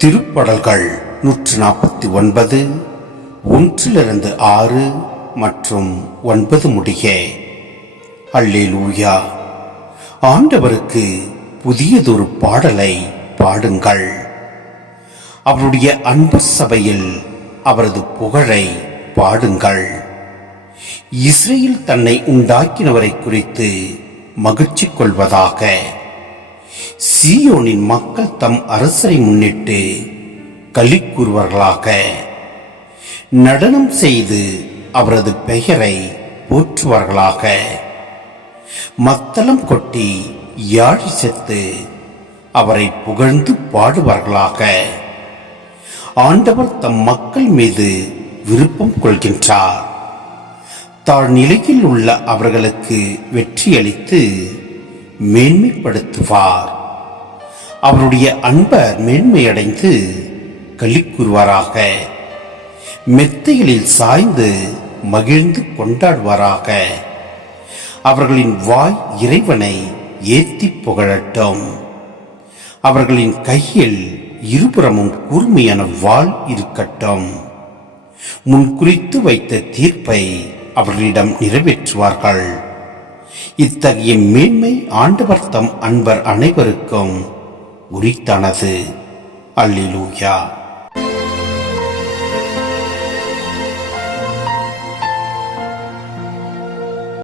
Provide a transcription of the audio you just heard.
திருப்பாடல்கள் 149 1 6 மற்றும் 9 முடிய. அல்லேலூயா. ஆண்டவருக்கு புதியதொரு பாடலை பாடுங்கள். அவருடைய அன்பு சபையில் அவரது புகழை பாடுங்கள். இஸ்ரேல் தன்னை உண்டாக்கினவரை குறித்து மகிழ்ச்சி கொள்வதாக. சீயோனின் மக்கள் தம் அரசரை முன்னிட்டு களி கூறுவார்களாக. நடனம் செய்து அவரது பெயரை போற்றுவார்களாக. மத்தளம் கொட்டி யாழ் செத்து அவரை புகழ்ந்து பாடுவார்களாக. ஆண்டவர் தம் மக்கள் மீது விருப்பம் கொள்கின்றார். தாழ்நிலையில் உள்ள அவர்களுக்கு வெற்றியளித்து மேன்மைப்படுத்துவார். அவருடைய அன்பர் மேன்மையடைந்து களி கூறுவாராக. மெத்தைகளில் சாய்ந்து மகிழ்ந்து கொண்டாடுவாராக. அவர்களின் வாய் இறைவனை ஏத்தி புகழட்டும். அவர்களின் கையில் இருபுறமும் கூர்மையான வாள் இருக்கட்டும். முன்குறித்து வைத்த தீர்ப்பை அவர்களிடம் நிறைவேற்றுவார்கள். இத்தகைய மேன்மை ஆண்டவர் தம் அன்பர் அனைவருக்கும் உரித்தானது. அல்லேலூயா.